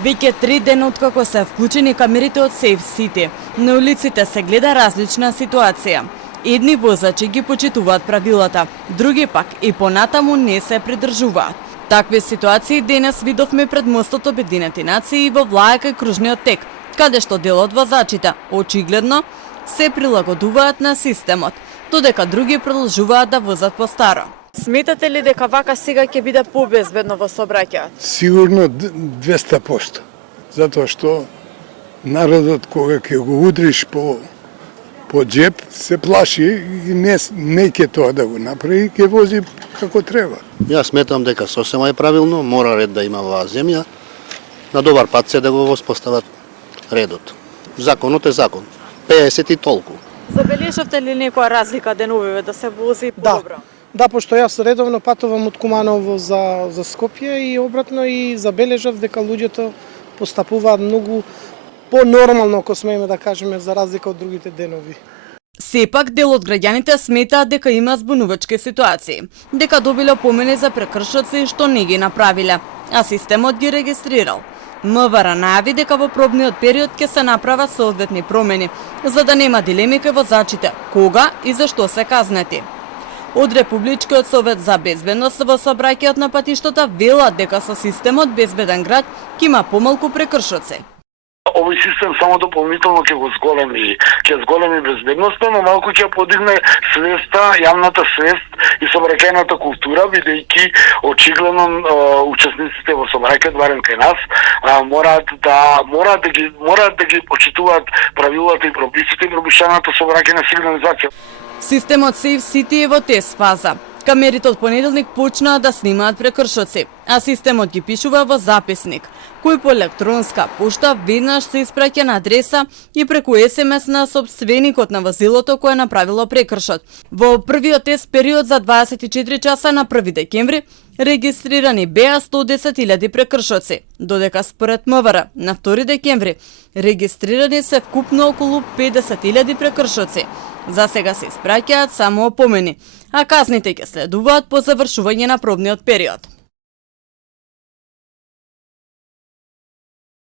Веќе 3 дена откако се вклучени камерите од Safe City, на улиците се гледа различна ситуација. Едни возачи ги почитуваат правилата, други пак и понатаму не се придржуваат. Такви ситуации денес видовме пред мостот Обединети нации и во влака и кружниот тек, каде што дел од возачите очигледно се прилагодуваат на системот, додека други продолжуваат да возат по старо. Сметате ли дека вака сега ќе биде побезбедно во сообраќајот? Сигурно 200%. Затоа што народот кога ќе го удриш по джеп се плаши и не ќе тоа да го направи, ќе вози како треба. Јас сметам дека сосема е правилно, мора ред да има оваа земја. На добар пат се да го воспостават редот. Законот е закон. 50 и толку. Забележавте ли некоја разлика деновиве да се вози подобро? Да, пошто јас редовно патувам од Куманово за Скопје и обратно и забележав дека луѓето постапуваат многу понормално, ако смееме да кажеме, за разлика од другите денови. Сепак, дел од граѓаните сметаат дека има збунувачки ситуации, дека добиле опомени за прекршоци што не ги направиле, а системот ги регистрирал. МВР најави дека во пробниот период ќе се направат соодветни промени, за да нема дилеми кај возачите кога и за што се казнети. Од Републичкиот совет за безбедност во сообраќајот на патиштата велат дека со системот Безбеден град ќе има помалку прекршоци. Овој систем само дополнително ќе го зголеми безбедноста, но малку ќе подигне свеста, јавната свест и сообраќајната култура, бидејќи очигледно учесниците во сообраќајот, барем кај нас, мораат да ги почитуваат правилата и прописите и пробушаната сообраќајна сигнализација. Системот Safe City е во тест фаза. Камерите од понеделник почнаа да снимаат прекршоци, а системот ги пишува во записник, кој по електронска пошта веднаш се испраќа на адреса и преку SMS на сопственикот на возилото кое направило прекршот. Во првиот тест период за 24 часа на 1 декември регистрирани беа 110.000 прекршоци, додека според МВР на 2 декември регистрирани се вкупно околу 50.000 прекршоци. За сега се испраќаат само опомени, а казните ќе следуваат по завршување на пробниот период.